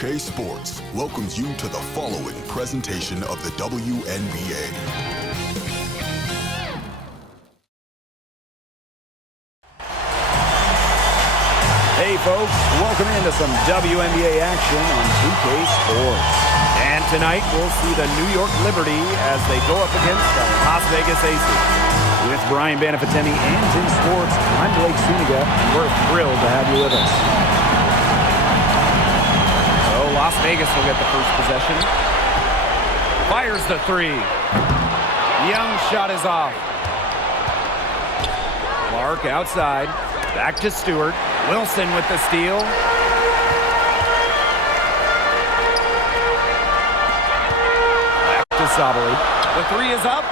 2K Sports welcomes you to the following presentation of the WNBA. Hey folks, welcome into some WNBA action on 2K Sports. And tonight we'll see the New York Liberty as they go up against the Las Vegas Aces. With Brian Banafitemi and Tim Sports, I'm Blake Suniga, and we're thrilled to have you with us. So Las Vegas will get the first possession. Fires the three. Young's shot is off. Clark outside. Back to Stewart. Wilson with the steal. Back to Sabali. The three is up.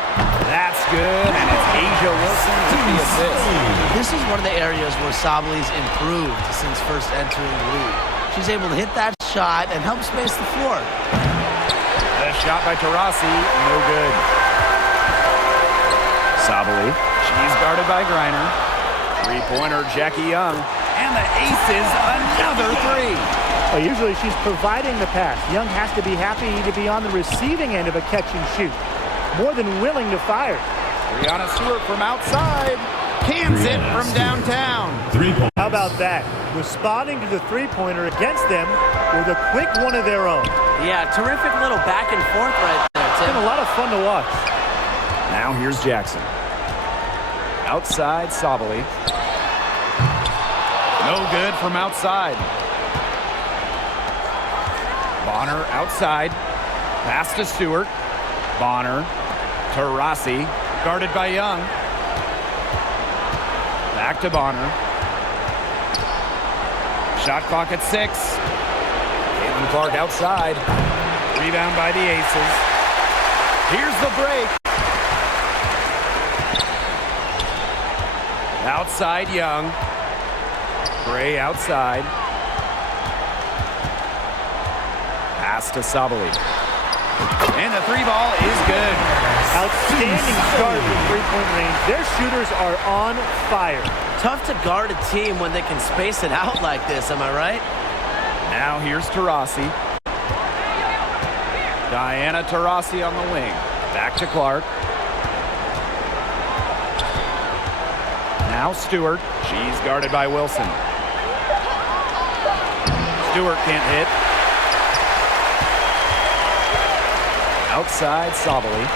That's good. And it's Asia Wilson with the assist. This is one of the areas where Sabali's improved since first entering the league. She's able to hit that shot and help space the floor. The shot by Taurasi, no good. Sabali. She's guarded by Griner. Three-pointer, Jackie Young. And the aces, another three. Well, usually she's providing the pass. Young has to be happy to be on the receiving end of a catch and shoot. More than willing to fire. Brianna Stewart from outside. Cans it from downtown. How about that? Responding to the three-pointer against them with a quick one of their own. Yeah, terrific little back and forth right there, Tim. It's been a lot of fun to watch. Now here's Jackson. Outside, Sabali. No good from outside. Bonner outside. Pass to Stewart. Bonner. Taurasi. Guarded by Young. Back to Bonner. Shot clock at 6. Caitlin Clark outside. Rebound by the Aces. Here's the break. Outside Young. Gray outside. Pass to Sabali. And the three ball is good. Outstanding start from three-point range. Their shooters are on fire. Tough to guard a team when they can space it out like this, am I right? Now here's Taurasi. Diana Taurasi on the wing. Back to Clark. Now Stewart. She's guarded by Wilson. Stewart can't hit. Outside, Sabali.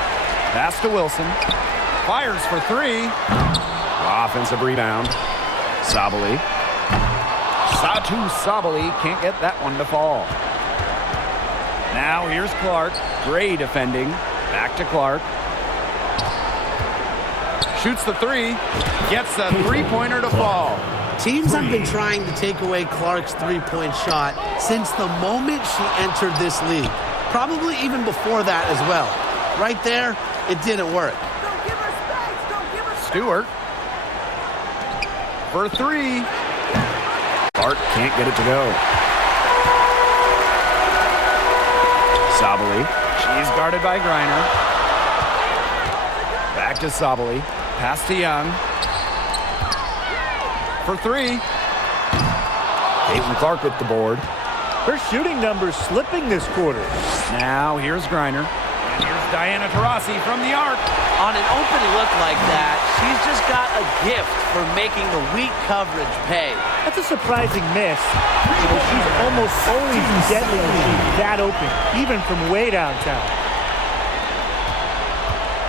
Pass to Wilson. Fires for three. Offensive rebound. Sabali. Satu Sabali can't get that one to fall. Now here's Clark. Gray defending. Back to Clark. Shoots the three. Gets the three-pointer to fall. Teams have been trying to take away Clark's three-point shot since the moment she entered this league. Probably even before that as well. Right there, it didn't work. Stewart for three. Clark can't get it to go. Sabali. She's guarded by Griner. Back to Sabali. Pass to Young. For three. Caitlin Clark with the board. Her shooting numbers slipping this quarter. Now here's Griner. And here's Diana Taurasi from the arc. On an open look like that, she's just got a gift for making the weak coverage pay. That's a surprising miss. She's almost always deadly when she's that open, even from way downtown.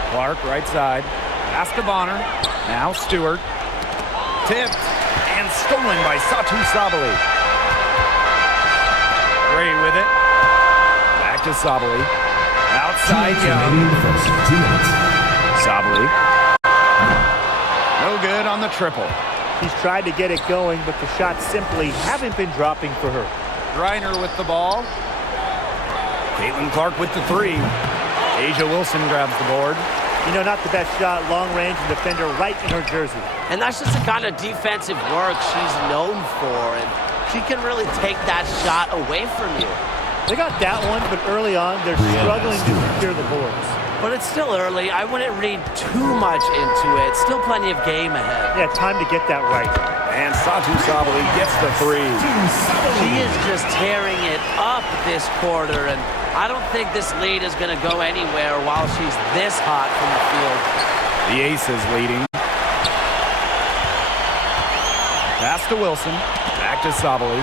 Clark right side. Pass to Bonner. Now Stewart. Tipped and stolen by Satu Sabali. Gray with it. Back to Sabali. Outside Young. Sabali. No good on the triple. She's tried to get it going, but the shots simply haven't been dropping for her. Griner with the ball. Caitlin Clark with the three. Asia Wilson grabs the board. You know, not the best shot, long range, and defender right in her jersey. And that's just the kind of defensive work she's known for, and she can really take that shot away from you. They got that one, but early on, they're struggling to secure the boards. But it's still early. I wouldn't read too much into it. Still plenty of game ahead. Yeah, time to get that right. And Satu Sabali gets the three. She is just tearing it up this quarter, and I don't think this lead is going to go anywhere while she's this hot from the field. The Aces leading. Pass to Wilson. Back to Sabali.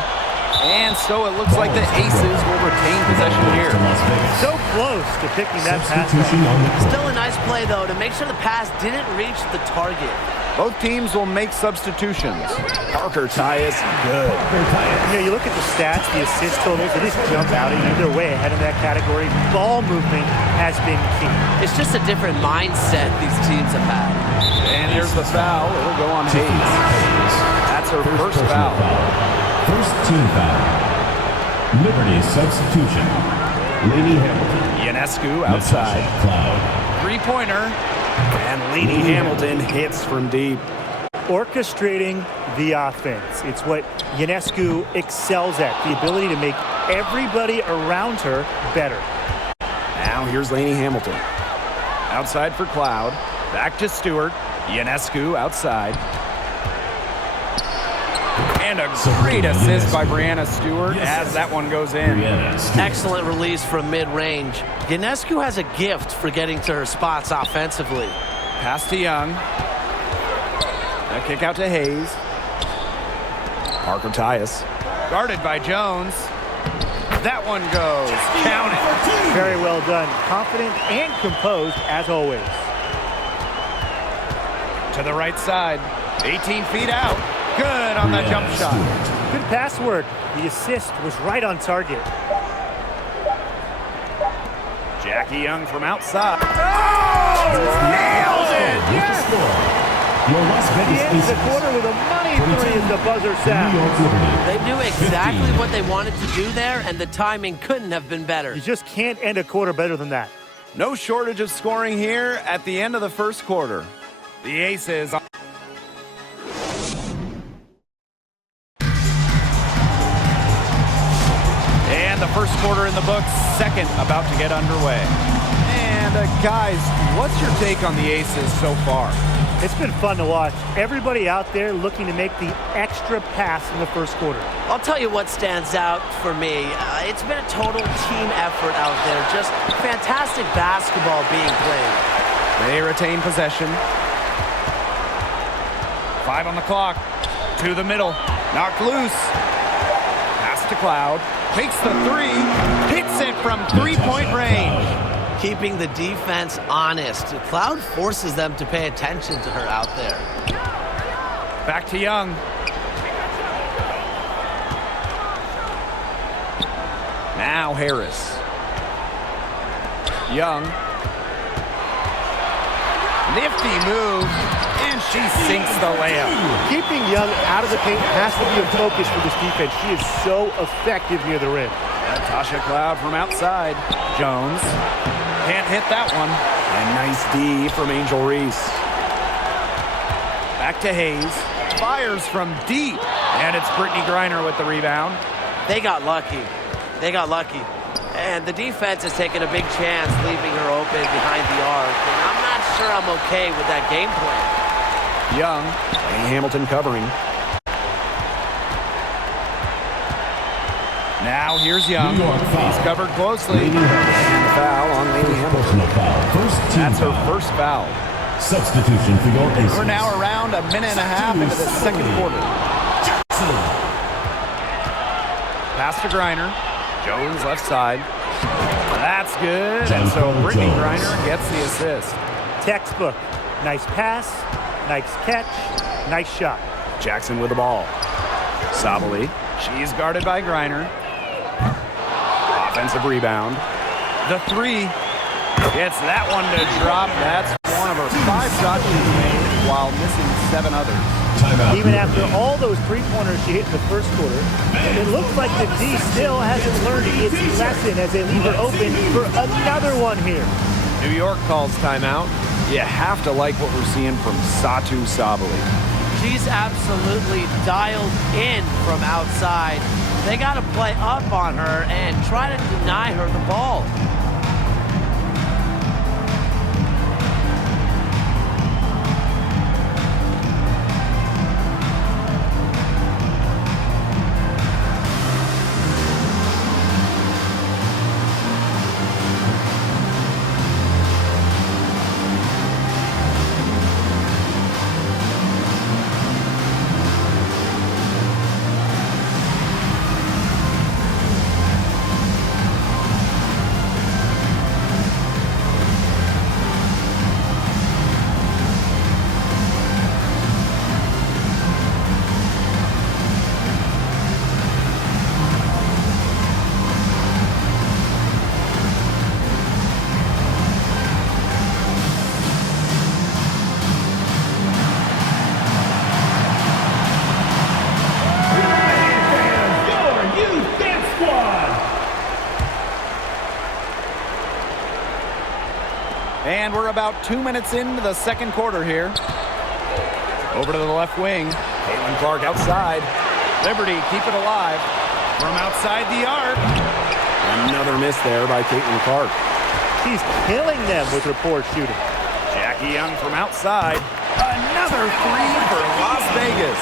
And so it looks like the Aces will retain possession here. So close to picking that pass. Still a nice play, though, to make sure the pass didn't reach the target. Both teams will make substitutions. Parker Tyus, good. You look at the stats, the assist totals, they just jump out at you. They're way ahead of that category. Ball movement has been key. It's just a different mindset these teams have had. And here's the foul. It'll go on Hayes. That's her first foul. First team foul. Liberty substitution. Lainey Hamilton. Ionescu outside. Cloud. Three-pointer. And Lainey Hamilton hits from deep. Orchestrating the offense. It's what Ionescu excels at. The ability to make everybody around her better. Now here's Lainey Hamilton. Outside for Cloud. Back to Stewart. Ionescu outside. And a great assist by Brianna Stewart as that one goes in. Excellent release from mid-range. Ionescu has a gift for getting to her spots offensively. Pass to Young. A kick out to Hayes. Parker Tyus. Guarded by Jones. That one goes. Count it. Very well done. Confident and composed as always. To the right side. 18 feet out. Good on the jump shot. Good pass work. The assist was right on target. Jackie Young from outside. Oh! Nailed it! Yes! He ends the quarter with a money three as the buzzer sounds. They knew exactly what they wanted to do there, and the timing couldn't have been better. You just can't end a quarter better than that. No shortage of scoring here at the end of the first quarter. The Aces. And the first quarter in the books, second about to get underway. And guys, what's your take on the Aces so far? It's been fun to watch. Everybody out there looking to make the extra pass in the first quarter. I'll tell you what stands out for me. It's been a total team effort out there. Just fantastic basketball being played. They retain possession. 5 on the clock. To the middle. Knocked loose. Pass to Cloud. Takes the three. Hits it from three-point range. Keeping the defense honest. Cloud forces them to pay attention to her out there. Back to Young. Now Harris. Young. Nifty move. And she sinks the layup. Keeping Young out of the paint has to be a focus for this defense. She is so effective near the rim. Tasha Cloud from outside. Jones. Can't hit that one. And nice D from Angel Reese. Back to Hayes. Fires from deep. And it's Brittany Griner with the rebound. They got lucky. They got lucky. And the defense has taken a big chance leaving her open behind the arc. And I'm not sure I'm okay with that game plan. Young. Lainey Hamilton covering. Now here's Young. He's covered closely. And the foul on Lainey Hamilton. That's her first foul. Substitution for your Aces. We're now around a minute and a half into the second quarter. Pass to Griner. Jones left side. That's good. And so Brittany Griner gets the assist. Textbook. Nice pass, nice catch, nice shot. Jackson with the ball. Sabali. She's guarded by Griner. Offensive rebound. The three. Gets that one to drop. That's one of her 5 shots she's made while missing 7 others. Even after all those three-pointers she hit in the first quarter, it looks like the D still hasn't learned its lesson as they leave her open for another one here. New York calls timeout. You have to like what we're seeing from Satu Sabali. She's absolutely dialed in from outside. They got to play up on her and try to deny her the ball. And we're about 2 minutes into the second quarter here. Over to the left wing. Caitlin Clark outside. Liberty keep it alive. From outside the arc. Another miss there by Caitlin Clark. She's killing them with her poor shooting. Jackie Young from outside. Another three for Las Vegas.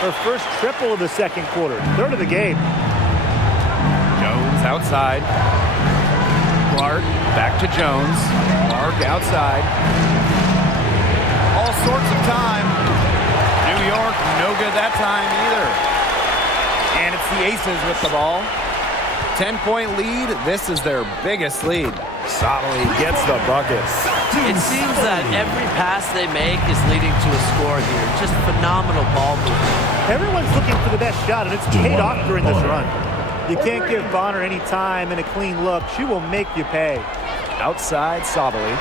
Her first triple of the second quarter. Third of the game. Jones outside. Clark back to Jones. Clark outside. All sorts of time. New York, no good that time either. And it's the Aces with the ball. 10-point lead. This is their biggest lead. Solly gets the buckets. It seems that every pass they make is leading to a score here. Just phenomenal ball movement. Everyone's looking for the best shot, and it's paid off during this run. You can't give Bonner any time and a clean look. She will make you pay. Outside, Sabali.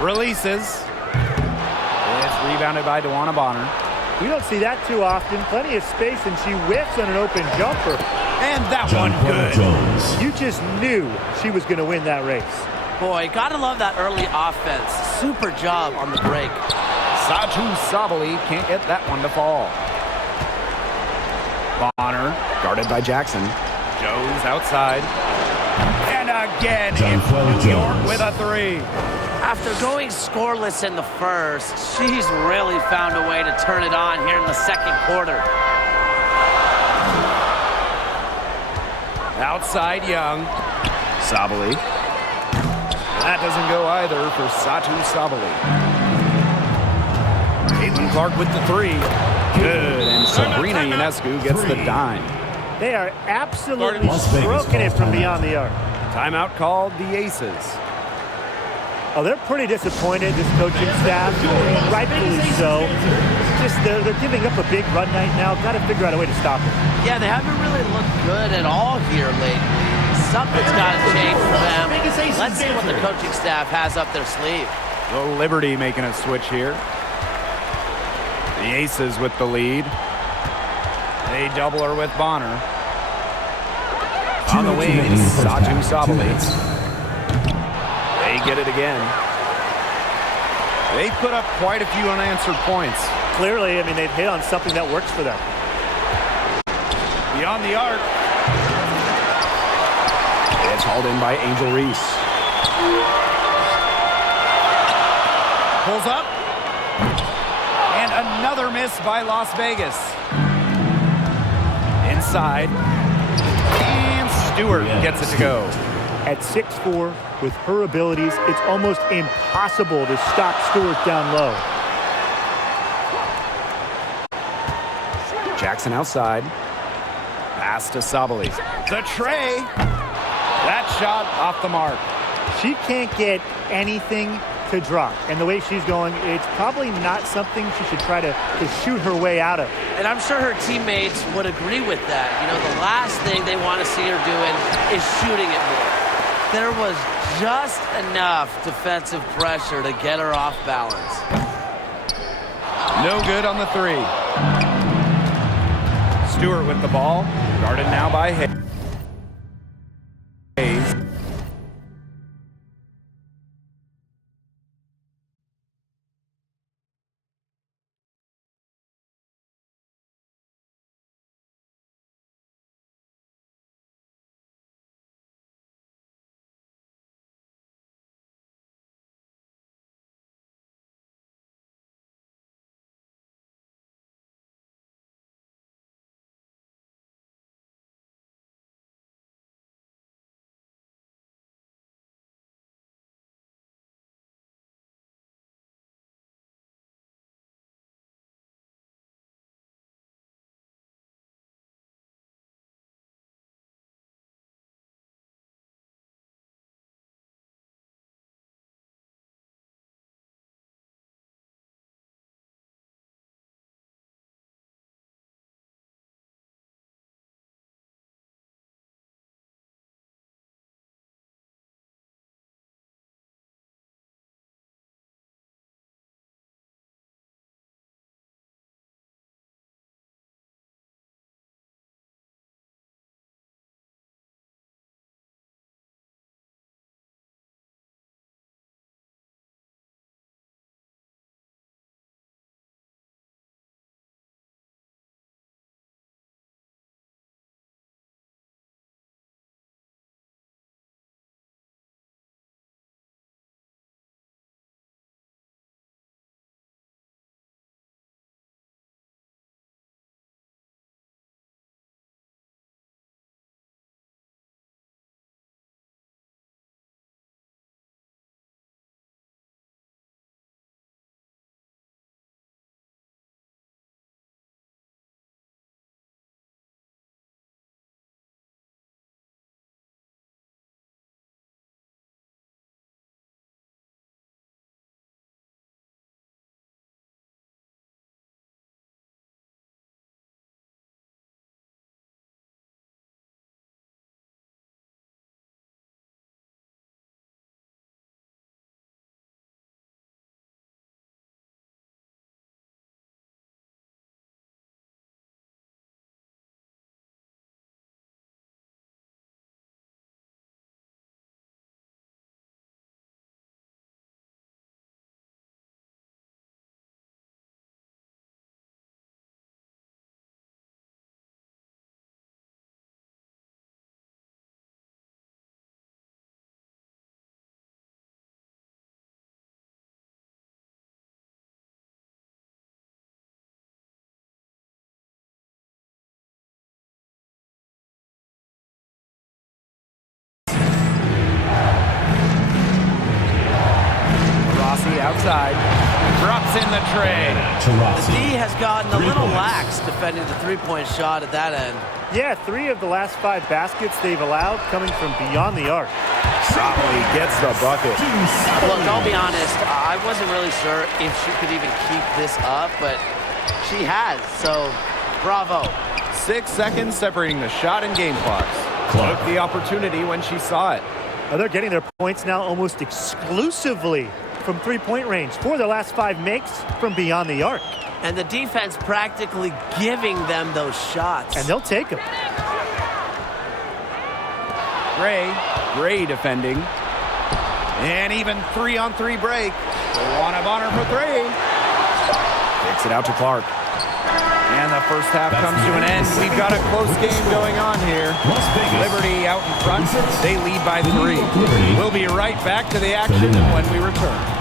Releases. It's rebounded by DeWanna Bonner. We don't see that too often. Plenty of space, and she whiffs on an open jumper. And that one good. Jones. You just knew she was going to win that race. Boy, gotta love that early offense. Super job on the break. Satu Sabali can't get that one to fall. Bonner guarded by Jackson. Jones outside. And again, it's New York with a three. After going scoreless in the first, she's really found a way to turn it on here in the second quarter. Outside Young. Sabali. That doesn't go either for Satu Sabali. Caitlin Clark with the three. Good, and Sabrina Ionescu gets the dime. They are absolutely Las Vegas stroking it calls from timeout. beyond the arc. Timeout called the Aces. Oh, they're pretty disappointed, this coaching staff. Rightfully so. Just they're giving up a big run night now. Got to figure out a way to stop it. Yeah, they haven't really looked good at all here lately. Something's got to change for them. Let's see what the coaching staff has up their sleeve. The Liberty making a switch here. The Aces with the lead. They double her with Bonner. On the wing, Satu Sabali. They get it again. They put up quite a few unanswered points. Clearly, I mean, they've hit on something that works for them. Beyond the arc. It's hauled in by Angel Reese. Pulls up. And another miss by Las Vegas. Inside. And Stewart gets it to go. At 6'4", with her abilities, it's almost impossible to stop Stewart down low. Jackson outside. Pass to Sabali. The tray. That shot off the mark. She can't get anything to drop. And the way she's going, it's probably not something she should try to shoot her way out of. And I'm sure her teammates would agree with that. You know, the last thing they want to see her doing is shooting it more. There was just enough defensive pressure to get her off balance. No good on the three. Stewart with the ball. Guarded now by Hayes. shot and a 3 little points. lax defending the three-point shot at that end. Yeah, 3 of the last 5 baskets they've allowed coming from beyond the arc. Probably gets the bucket. Look, I'll be honest, I wasn't really sure if she could even keep this up, but she has, so bravo. 6 seconds separating the shot and game clocks. Clock. Took the opportunity when she saw it. They're getting their points now almost exclusively from three-point range. 4 of their last 5 makes from beyond the arc. And the defense practically giving them those shots. And they'll take them. Gray defending. And even 3-on-3 break. One of honor for 3. Kicks it out to Clark. And the first half That's comes to an the end. second We've got a close quarter. game going on here. Las Vegas. Liberty out in front. They lead by 3. Liberty. We'll be right back to the action 39. when we return.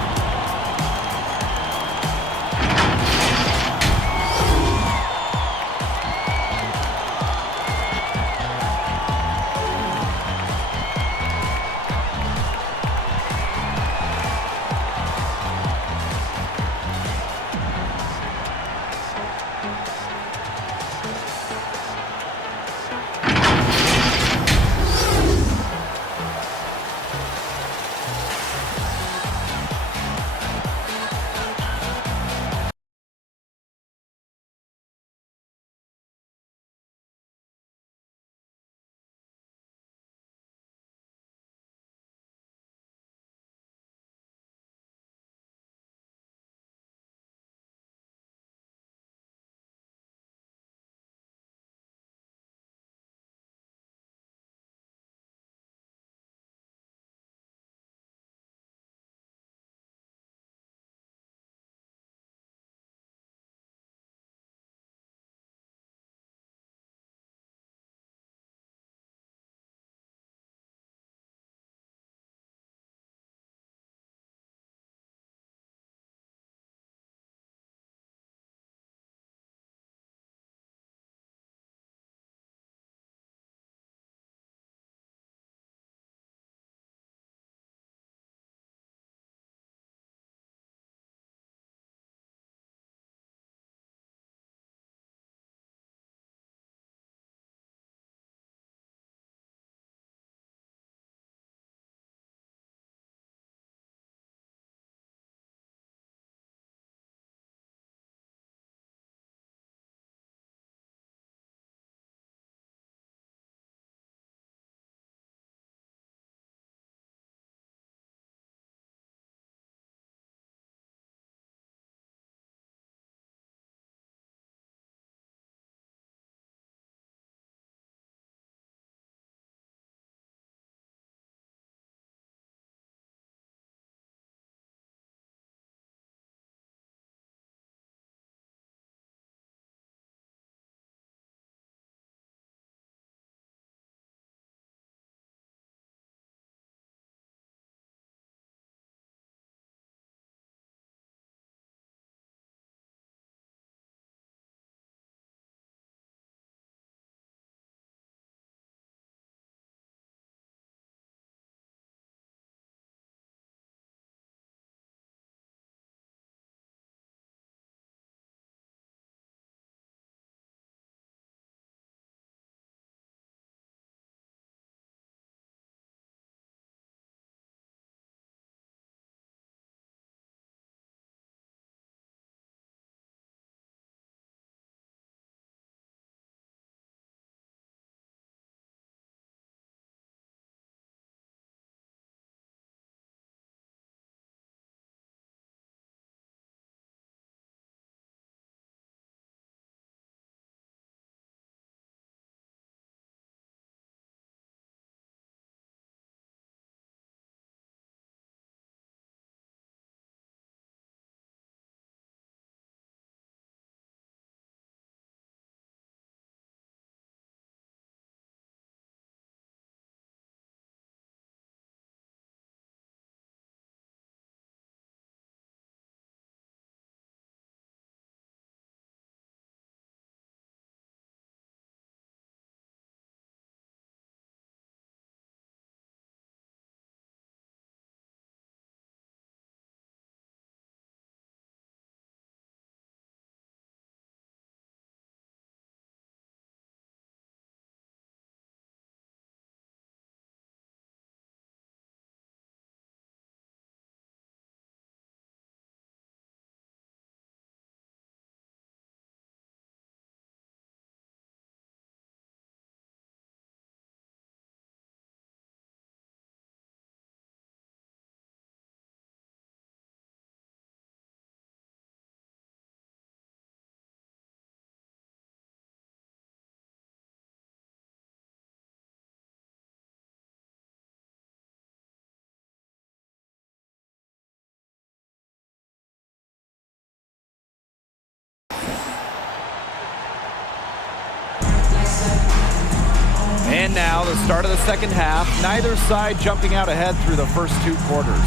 And now the start of the second half. Neither side jumping out ahead through the first 2 quarters.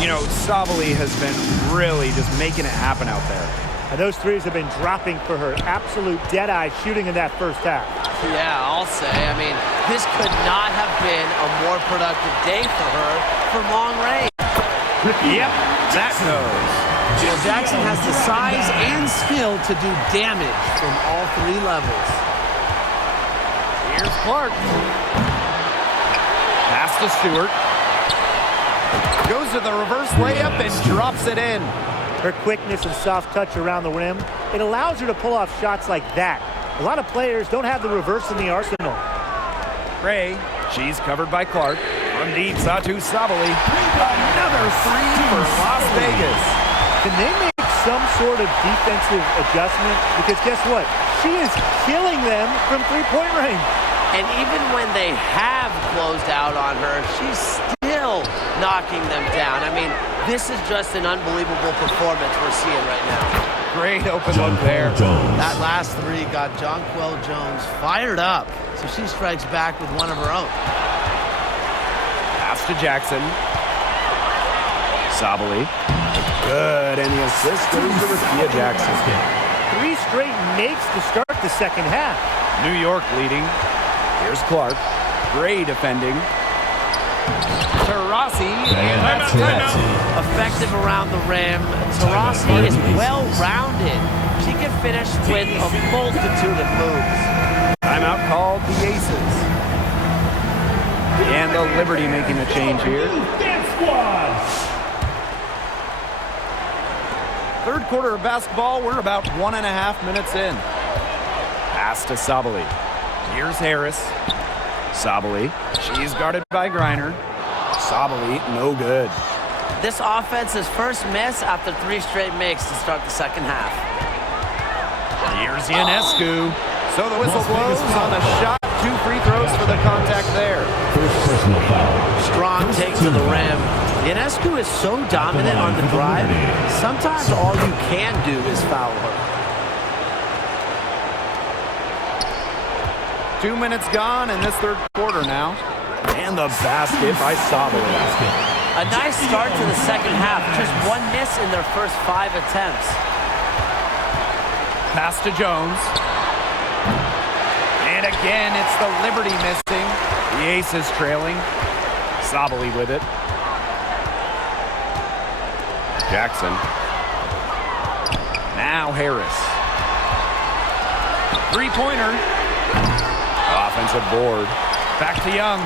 You know, Sabali has been really just making it happen out there. And those threes have been dropping for her. Absolute dead-eye shooting in that first half. Yeah, I'll say. I mean, this could not have been a more productive day for her from long range. Yep, that goes. Well, Jackson has the size and skill to do damage from all 3 levels. Here's Clark. Pass to Stewart. Goes to the reverse layup and drops it in. Her quickness and soft touch around the rim, it allows her to pull off shots like that. A lot of players don't have the reverse in the arsenal. Ray, she's covered by Clark. From deep, Satu Sabali. Another 3 for Las Vegas. Can they make some sort of defensive adjustment? Because guess what? She is killing them from three-point range. And even when they have closed out on her, she's still knocking them down. I mean, this is just an unbelievable performance we're seeing right now. Great open look there. That last 3 got Jonquel Jones fired up. So she strikes back with one of her own. Pass to Jackson. Sabali. Good, and the assist goes to Rakia Jackson. 3 straight makes to start the second half. New York leading. Here's Clark. Gray defending. Taurasi. Effective around the rim. Taurasi is well-rounded. She can finish with a multitude of moves. Timeout called the Aces. And the Liberty making a change here. Third quarter of basketball, we're about 1.5 minutes in. Pass to Sabali. Here's Harris. Sabali. She's guarded by Griner. Sabali, no good. This offense's first miss after 3 straight makes to start the second half. Here's Ionescu. So the whistle blows on the shot. 2 free throws for the contact there. First personal foul. Strong take to the rim. Ionescu is so dominant on the drive, sometimes all you can do is foul her. 2 minutes gone in this third quarter now. And the basket by Sabali. A nice start to the second half. Just 1 miss in their first 5 attempts. Pass to Jones. And again, it's the Liberty missing. The Aces trailing. Sabali with it. Jackson. Now Harris. 3-pointer. Offensive board. Back to Young.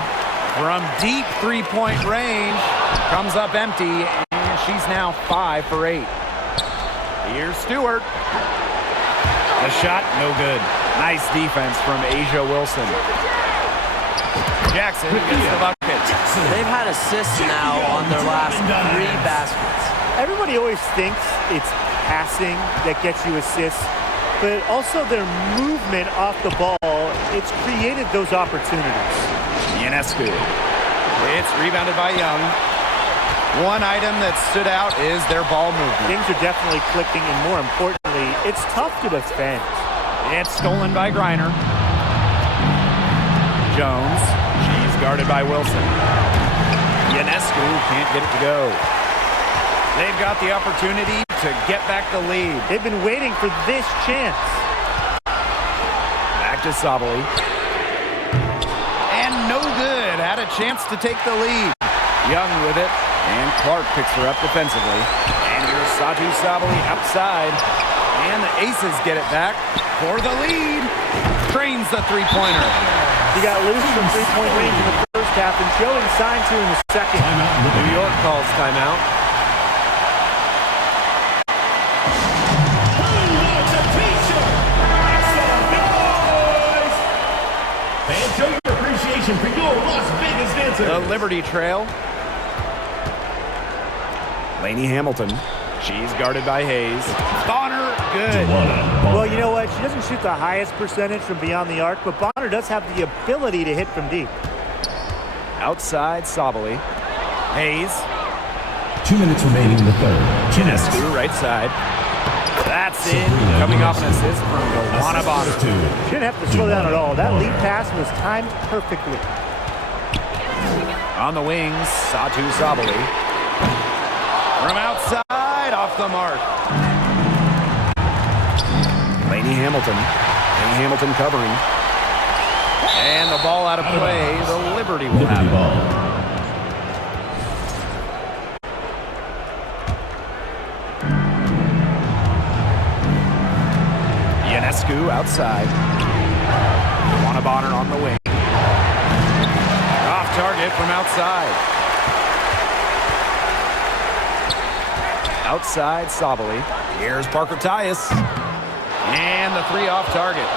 From deep 3-point range. Comes up empty, and she's now 5 for 8. Here's Stewart. The shot, no good. Nice defense from Asia Wilson. Jackson gets the bucket. They've had assists now on their last 3 baskets. Everybody always thinks it's passing that gets you assists, but also their movement off the ball, it's created those opportunities. Ionescu. It's rebounded by Young. One item that stood out is their ball movement. Things are definitely clicking, and more importantly, it's tough to defend. It's stolen by Griner. Jones. She's guarded by Wilson. Ionescu can't get it to go. They've got the opportunity to get back the lead. They've been waiting for this chance. Back to Sabali. And no good. Had a chance to take the lead. Young with it. And Clark picks her up defensively. And here's Satu Sabali outside. And the Aces get it back for the lead. Trains the 3-pointer. He got loose from 3-point range in the first half and showing signs here in the second. New York calls timeout. And show your appreciation for your Las Vegas dancers. The Liberty trail. Lainey Hamilton. She's guarded by Hayes. Bonner, good. Well, you know what? She doesn't shoot the highest percentage from beyond the arc, but Bonner does have the ability to hit from deep. Outside, Sabali. Hayes. 2 minutes remaining in the third. Ionescu, right side. That's in, coming off an assist from WNBA. Shouldn't have to slow down at all. That lead pass was timed perfectly. On the wings, Satu Sabali. From outside, off the mark. Laney Hamilton covering. And the ball out of play. The Liberty will have it. Ionescu outside. Wanabonner on the wing. Off target from outside. Outside Sabali. Here's Parker Tyus. And the three off target.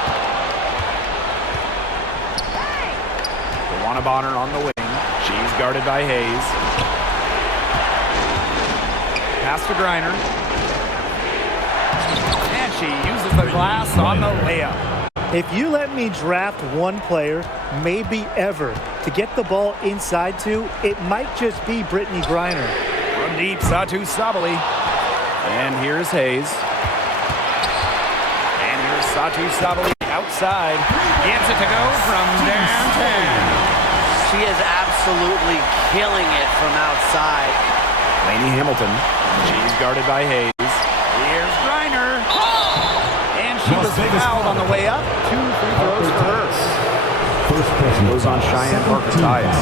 Wanabonner on the wing. She's guarded by Hayes. Pass to Griner. And she uses the glass on the layup. If you let me draft one player, maybe ever, to get the ball inside to, it might just be Brittany Griner. From deep, Satu Sabali. And here's Hayes. And here's Satu Sabali outside. Gets it to go from downtown. She is absolutely killing it from outside. Laney Hamilton. She's guarded by Hayes. Here's Griner. And she was fouled on the way up. 2 free throws for her. Goes on Cheyenne Parker Tyus.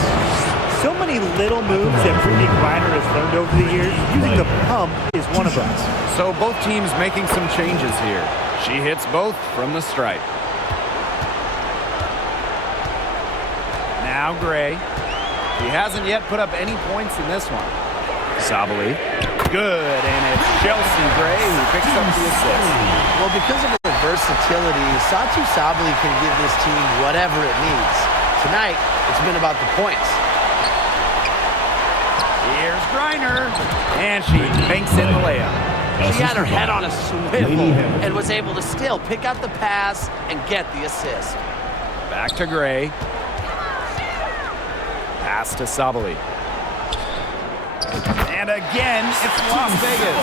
So many little moves that Brittany Griner has learned over the years. Using the pump is one of them. So both teams making some changes here. She hits both from the stripe. Now Gray. He hasn't yet put up any points in this one. Sabali. Good, and it's Chelsea Gray who picks up the assist. Well, because of her versatility, Satu Sabali can give this team whatever it needs. Tonight, it's been about the points. Here's Griner, and she banks in the layup. She had her head on a swivel and was able to still pick out the pass and get the assist. Back to Gray. Pass to Sabali. And again, it's Las Vegas.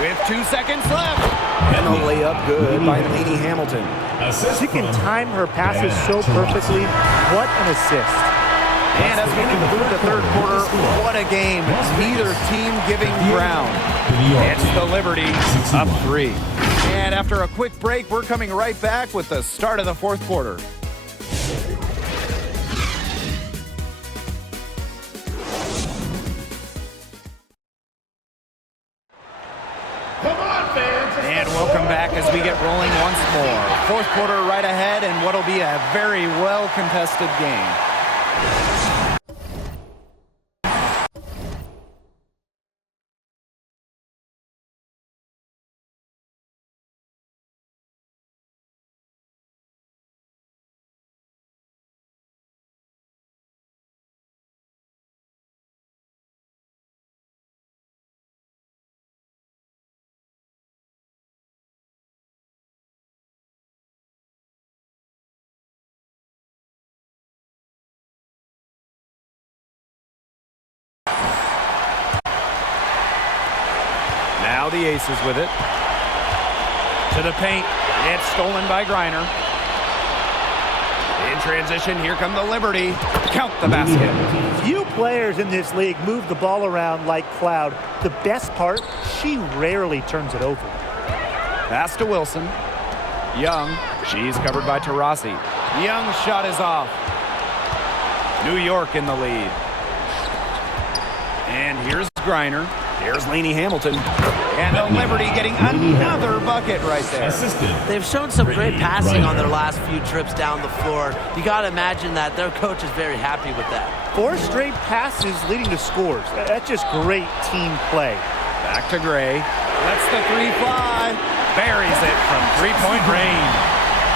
With 2 seconds left. And the layup good by Laney Hamilton. She can time her passes so perfectly. What an assist. And as we conclude the third quarter, what a game. Neither team giving ground. It's the Liberty up 3. And after a quick break, we're coming right back with the start of the fourth quarter. And welcome back as we get rolling once more. Fourth quarter right ahead, and what'll be a very well-contested game. Now the Aces with it. To the paint. It's stolen by Griner. In transition, here come the Liberty. Count the basket. Few players in this league move the ball around like Cloud. The best part, she rarely turns it over. Pass to Wilson. Young. She's covered by Taurasi. Young's shot is off. New York in the lead. And here's Griner. Here's Laney Hamilton. And the Liberty getting another bucket right there. They've shown some great passing on their last few trips down the floor. You got to imagine that their coach is very happy with that. 4 straight passes leading to scores. That's just great team play. Back to Gray. Lets the three fly. Buries it from three-point range.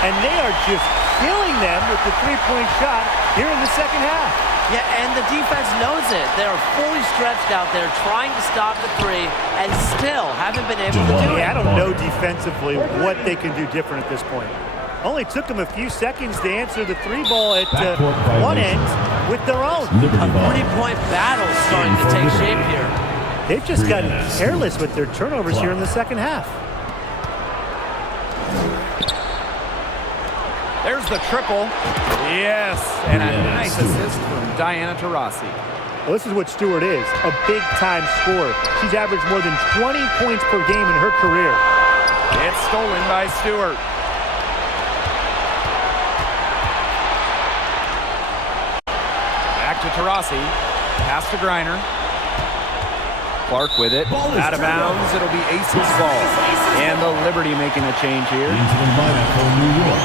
And they are just killing them with the three-point shot here in the second half. Yeah, and the defense knows it. They're fully stretched out there trying to stop the three and still haven't been able to do it. I don't know defensively what they can do different at this point. Only took them a few seconds to answer the three ball at one end with their own. A 3-point battle starting to take shape here. They've just gotten careless with their turnovers here in the second half. There's the triple. Yes, and a nice assist from Diana Taurasi. Well, this is what Stewart is, a big-time scorer. She's averaged more than 20 points per game in her career. It's stolen by Stewart. Back to Taurasi. Pass to Griner. Clark with it. Out of bounds. It'll be Ace's ball. And the Liberty making a change here. Into the lineup for New York,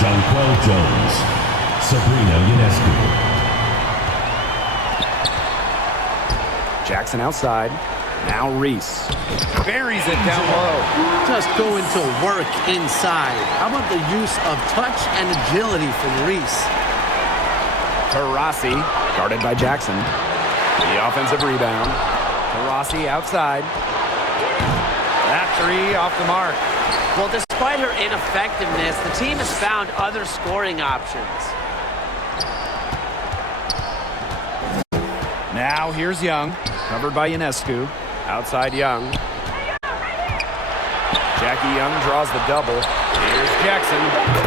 Jonquel Jones, Sabrina Ionescu. Jackson outside. Now Reese. Buries it down low. Just going to work inside. How about the use of touch and agility from Reese? Taurasi, guarded by Jackson. The offensive rebound. Taurasi outside. That three off the mark. Well, despite her ineffectiveness, the team has found other scoring options. Now here's Young, covered by Ionescu. Outside Young. Jackie Young draws the double. Here's Jackson.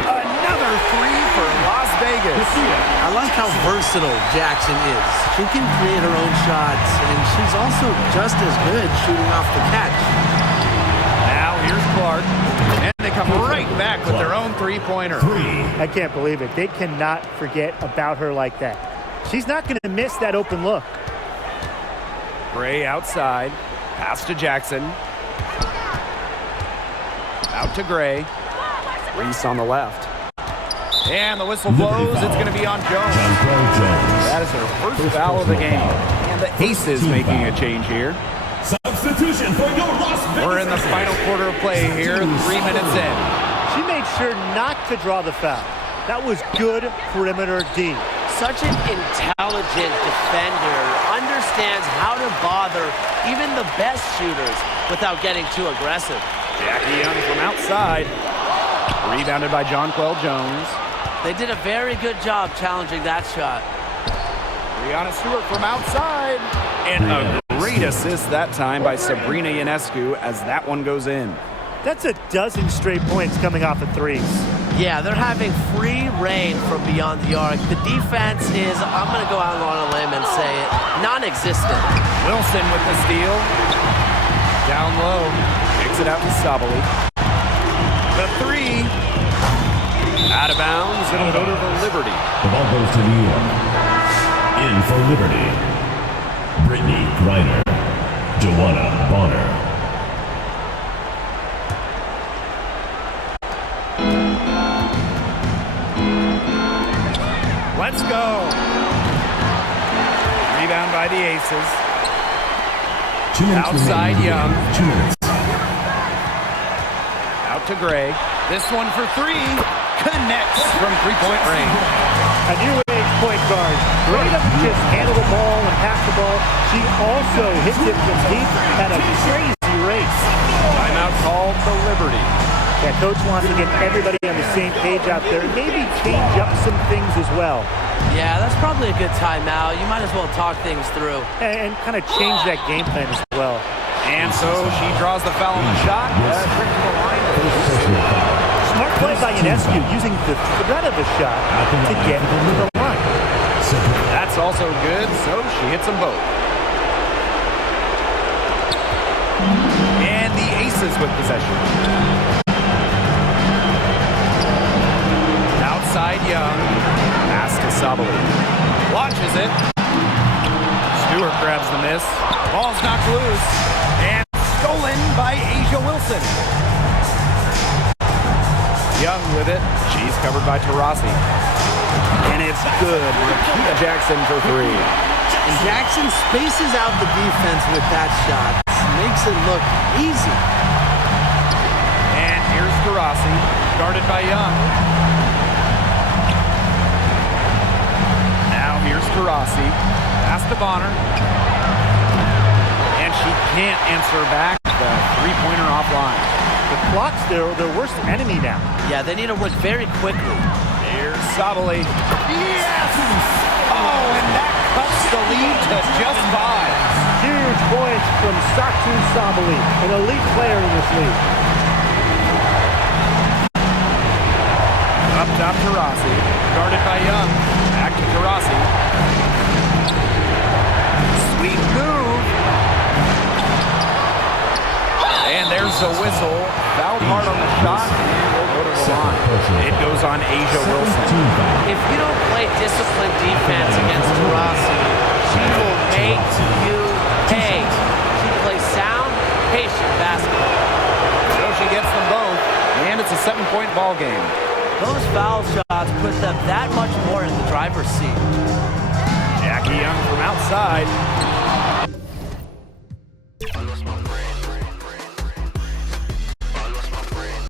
Another three for Las Vegas. I like how versatile Jackson is. She can create her own shots, and she's also just as good shooting off the catch. Now here's Clark. And they come right back with their own three-pointer. I can't believe it. They cannot forget about her like that. She's not going to miss that open look. Gray outside. Pass to Jackson. Out to Gray. Reese on the left. And the whistle blows. It's going to be on Jones. Jonquel Jones. That is her first foul of the game. And the Aces making a change here. Substitution for your Las Vegas. We're in the final quarter of play here, 3 minutes in. She made sure not to draw the foul. That was good perimeter D. Such an intelligent defender, understands how to bother even the best shooters without getting too aggressive. Jackie Young from outside. Rebounded by Jonquel Jones. They did a very good job challenging that shot. Brianna Stewart from outside. And a great assist that time by Sabrina Ionescu as that one goes in. That's a dozen straight points coming off of threes. Yeah, they're having free reign from beyond the arc. The defense is, I'm going to go out on a limb and say it, non-existent. Wilson with the steal. Down low. Kicks it out to Sabali. The three. Out of bounds. It'll go to the Liberty. The ball goes to New York. In for Liberty, Brittany Griner, Joanna Bonner. Let's go. Rebound by the Aces. 2 minutes Outside remaining. Young. 2 minutes. Out to Gray. This one for three. Connects from three-point range. A new age point guard. Great up to just handle the ball and pass the ball. She also hits it from deep at a crazy rate. Timeout called the Liberty. Yeah, coach wants to get everybody on the same page out there. Maybe change up some things as well. Yeah, that's probably a good timeout. You might as well talk things through. And kind of change that game plan as well. And so she draws the foul on the shot. Trick to the line. Smart play by Ionescu, using the threat of a shot to get to the line. That's also good, so she hits them both. And the Aces with possession. Outside Young. Pass to Sabali. Launches it. Stewart grabs the miss. Ball's knocked loose. And stolen by Asia Wilson. Young with it. She's covered by Taurasi. And it's good. Rakita Jackson for three. And Jackson spaces out the defense with that shot. Makes it look easy. And here's Taurasi, guarded by Young. Now here's Taurasi. Pass to Bonner. And she can't answer back. The three-pointer offline. The clock's their worst enemy now. Yeah, they need to work very quickly. Here's Sabali. Yes! Oh, and that cuts the lead to just 5. Huge points from Satu Sabali, an elite player in this league. Up top to Rossi. Guarded by Young. Back to Rossi. Sweet move. And there's the whistle. Fouled hard on the shot. And will go to the line. It goes on Asia Wilson. If you don't play disciplined defense against Rossi, she will make you pay. She plays sound, patient basketball. So she gets them both. And it's a 7-point ball game. Those foul shots put them that much more in the driver's seat. Jackie Young from outside.